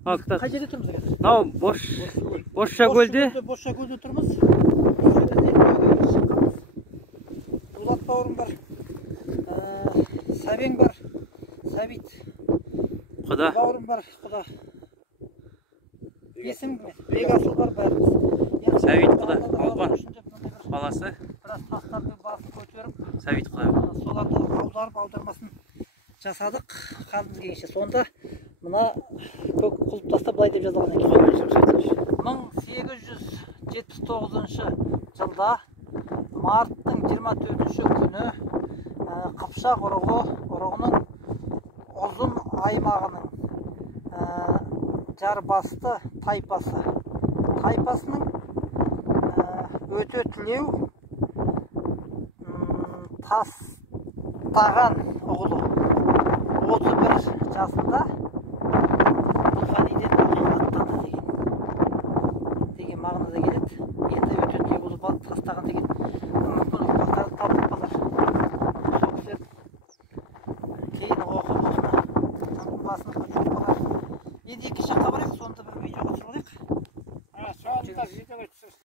Қай жерде тұрмыз қазір? Мынау Бозшакөлде. Бозшакөлде тұрмыз. Дулат бауырым бар. Сәбең бар. Сәбит. Құда. Бауырым бар. Құда. Есім Бегасыл бар бәріміз. Сәбит құда. Албан. Баласы. Біраз тастардың басын көтеріп. Сәбит құда. Соларды аударып аудармасын жасадық. Қалдымыз келгенше. Сонда мына көк құлпытаста былай деп жазылған екен. 1879 жылда марттың 24 күні Қыпшақ ұрығының ұзын аймағының жарбасты тайпасының өте тілеу тастаған ұғылы 31 жасында бұлғаниден аттанды деген мағынада келеді. Енді өте тілеу болып тастаған деген мүмкін ұрпақтарды табылып қалар. Сол кісілер кейін оқып осыны басын жүріп қалар. Енді екі жаққа барайық, сонда бір видеоға түсіріп алайық.